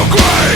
your grave.